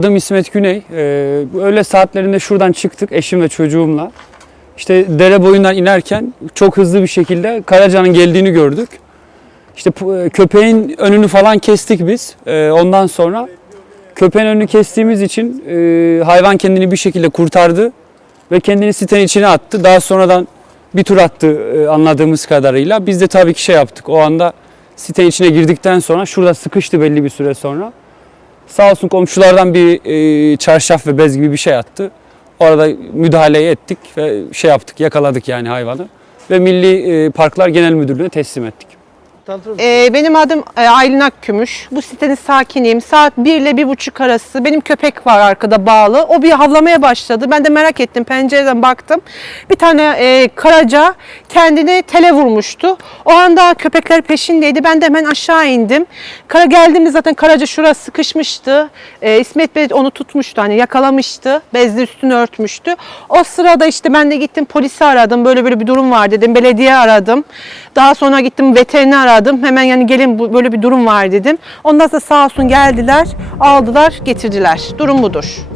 Adım İsmet Güney. Ee, öğle saatlerinde şuradan çıktık eşim ve çocuğumla. İşte dere boyundan inerken çok hızlı bir şekilde Karaca'nın geldiğini gördük. İşte e, köpeğin önünü falan kestik biz. Ee, ondan sonra köpeğin önünü kestiğimiz için e, hayvan kendini bir şekilde kurtardı ve kendini sitenin içine attı. Daha sonradan bir tur attı e, anladığımız kadarıyla. Biz de tabii ki şey yaptık. O anda sitenin içine girdikten sonra şurada sıkıştı belli bir süre sonra. Sağ olsun komşulardan bir e, çarşaf ve bez gibi bir şey attı. Orada müdahaleyi ettik ve şey yaptık, yakaladık yani hayvanı. Ve Milli e, Parklar Genel Müdürlüğü'ne teslim ettik. Tanıtır mısın? Ee, benim adım e, Aylin Akgümüş. Bu sitenin sakiniyim. Saat 1 ile 1.30 arası benim köpek var arkada bağlı. O bir havlamaya başladı. Ben de merak ettim. Pencereden baktım. Bir tane e, karaca kendini tele vurmuştu. O anda köpekler peşindeydi. Ben de hemen aşağı indim. Kara geldiğimiz zaten karaca şurası sıkışmıştı. E, İsmet Bey onu tutmuştu. Hani yakalamıştı. Bezle üstünü örtmüştü. O sırada işte ben de gittim polisi aradım. Böyle böyle bir durum var dedim. Belediye aradım. Daha sonra gittim veteriner aradım. Hemen yani gelin böyle bir durum var dedim. Ondan sonra sağ olsun geldiler, aldılar, getirdiler. Durum budur.